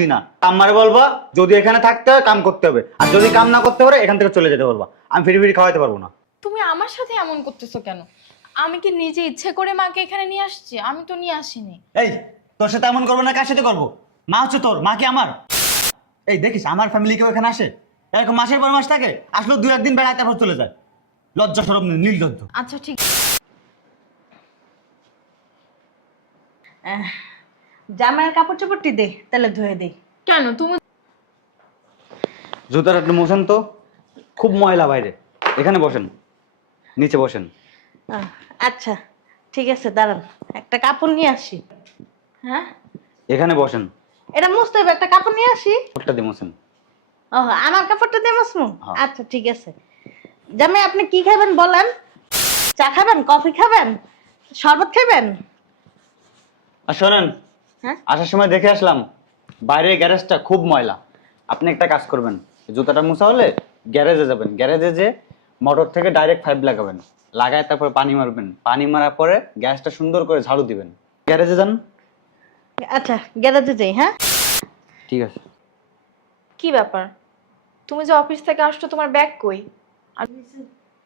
বুঝি না। আম্মারে বলবা যদি এখানে থাকতে হয় কাম করতে হবে, আর যদি কাম না করতে পারে এখান থেকে চলে যেতে বলবা। আমি ফিরি ফিরি খাওয়াইতে পারবো না। তুমি আমার সাথে এমন করতেছো কেন? আমি কি নিজে ইচ্ছে করে মাকে এখানে নিয়ে আসছি? আমি তো নিয়ে আসিনি। এই তোর সাথে এমন করবো না, কার সাথে করবো? মা হচ্ছে তোর, মা কি আমার? এই দেখিস আমার ফ্যামিলি কেউ এখানে আসে? এরকম মাসের পর মাস থাকে, আসলো 2-1 দিন বেড়ায় তারপর চলে যায়। লজ্জা সরম নির্লজ্জ। আচ্ছা ঠিক। জামাইয়ের কাপড় চোপড়টি দে, তাহলে ধুয়ে দে। কেন তুমি? জুতার একটু মোছেন তো, খুব ময়লা বাইরে। এখানে বসেন, নিচে বসেন। আচ্ছা ঠিক আছে, দাঁড়ান একটা কাপড় নিয়ে আসি। হ্যাঁ এখানে বসেন। এটা মুছতে হবে, একটা কাপড় নিয়ে আসি। ওটা দিয়ে মোছেন। ও আমার কাপড়টা দিয়ে মুছমু? হ্যাঁ। আচ্ছা ঠিক আছে। জামাই আপনি কি খাবেন বলেন? চা খাবেন, কফি খাবেন, শরবত খাবেন? আর শোনেন, হ্যাঁ আসার সময় দেখে আসলাম বাইরের গ্যারেজটা খুব ময়লা। আপনি একটা কাজ করবেন, জুতাটা মোছা হলে গ্যারেজে যাবেন, গ্যারেজে যে মোটর থেকে ডাইরেক্ট পাইপ লাগাবেন, লাগায় তারপর পানি মারবেন, পানি মারার পরে গ্যাসটা সুন্দর করে ঝাড়ু দিবেন। গ্যারেজে যান। আচ্ছা গ্যারেজে যাই। হ্যাঁ ঠিক আছে। কি ব্যাপার? তুমি যে অফিস থেকে আসছো, তোমার ব্যাগ কই? আর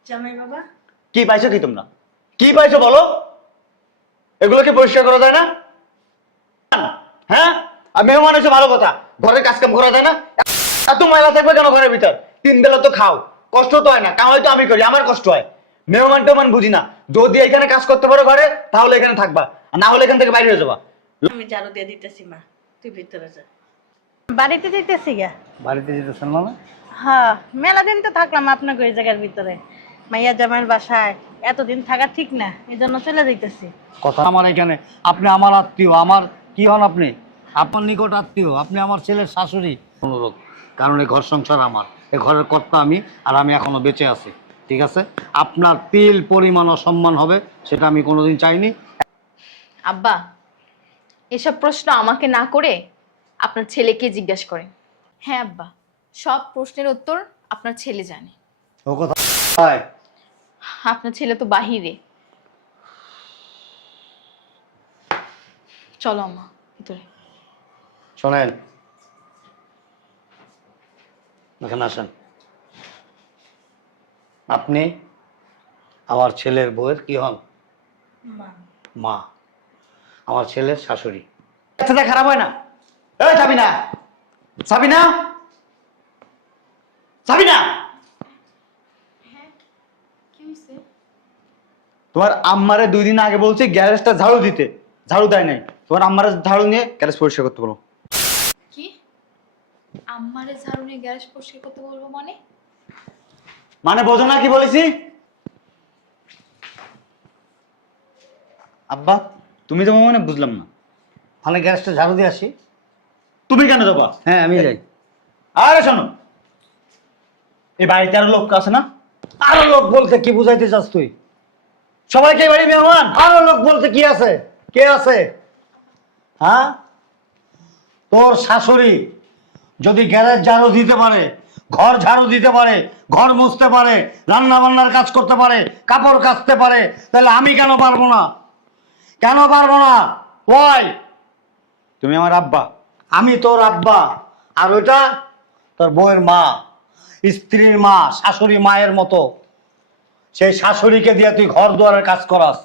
জামাই বাবা, কি পাইছো কি তোমরা? কি পাইছো বলো? এগুলো কি পরিষ্কার করা যায় না? হ্যাঁ, আর মেহমান এসে ভালো কথা, ঘরের কাজ কাম করা যায় না? এত ময়লা থাকবে কেন ঘরের ভিতর? 3 বেলা তো খাও, কষ্ট তো হয় না? কামাই তো আমি করি, আমার কষ্ট হয়। মেহমান টেহমান বুঝি না। যদি এখানে কাজ করতে পারো ঘরে, তাহলে এখানে থাকবা, আর না হলে এখান থেকে বাইরে হয়ে যাবা। আমি ঝাড়ু দিয়ে দিতেছি। মা তুই ভিতরে যা। বাড়িতে যাইতেছি গা। বাড়িতে যেতেছেন মানে? হ্যাঁ মেলা দিন তো থাকলাম আপনাকে ওই জায়গার ভিতরে, মাইয়া জামাইয়ের বাসায় এতদিন থাকা ঠিক না, এই জন্য চলে যাইতেছি। কথা আমার এখানে, আপনি আমার আত্মীয়, আমার কি হন আপনি? আপনার নিকট আত্মীয়, আপনি আমার ছেলের শাশুড়ি। অনুরোধ, কারণ এই ঘর সংসার আমার, এই ঘরের কর্তা আমি, আর আমি এখনো বেঁচে আছি। ঠিক আছে, আপনার তিল পরিমাণ অসম্মান হবে সেটা আমি কোনোদিন চাইনি। আব্বা, এসব প্রশ্ন আমাকে না করে আপনার ছেলেকে জিজ্ঞাসা করেন। হ্যাঁ আব্বা, সব প্রশ্নের উত্তর আপনার ছেলে জানে। ও কথা আপনার ছেলে তো বাহিরে। চলো আম্মা ভিতরে। শোনেন, এখানে আসেন। আপনি আমার ছেলের বউয়ের কি হন? মা। আমার ছেলের শাশুড়ি। আচ্ছা খারাপ হয় না? এই সাবিনা, সাবিনা, সাবিনা, কি হইছে? তোমার আম্মারে 2 দিন আগে বলছি গ্যারেজটা ঝাড়ু দিতে, ঝাড়ু দেয় নাই। তোমার আম্মারে ঝাড়ু নিয়ে গ্যারেজ পরিষ্কার করতে বলো। কি? আম্মারে ঝাড়ু নিয়ে গ্যারেজ পরিষ্কার করতে বলবো মানে? মানে বোঝো না কি বলেছি? আব্বা তুমি তো মানে বুঝলাম না। তাহলে গ্যাসটা ঝাড়ু দিয়ে আসি। তুমি কেন যাবা? হ্যাঁ আমি যাই। আরে শোনো, এই বাড়িতে আরো লোক আছে না? আরো লোক বলতে কি বুঝাইতে চাস তুই? সবাইকে এই বাড়ি মেহমান। আরো লোক বলতে কি আছে? কে আছে? হ্যাঁ, তোর শাশুড়ি যদি গ্যারেজ ঝাড়ু দিতে পারে, ঘর ঝাড়ু দিতে পারে, ঘর মুছতে পারে, রান্না বান্নার কাজ করতে পারে, কাপড় কাচতে পারে, তাহলে আমি কেন পারবো না? কেন পারবো না? ওই তুমি আমার আব্বা। আমি তোর আব্বা, আর ওইটা তোর বউয়ের মা, স্ত্রীর মা, শাশুড়ি মায়ের মতো। সেই শাশুড়িকে দিয়ে তুই ঘর দুয়ারের কাজ করাস,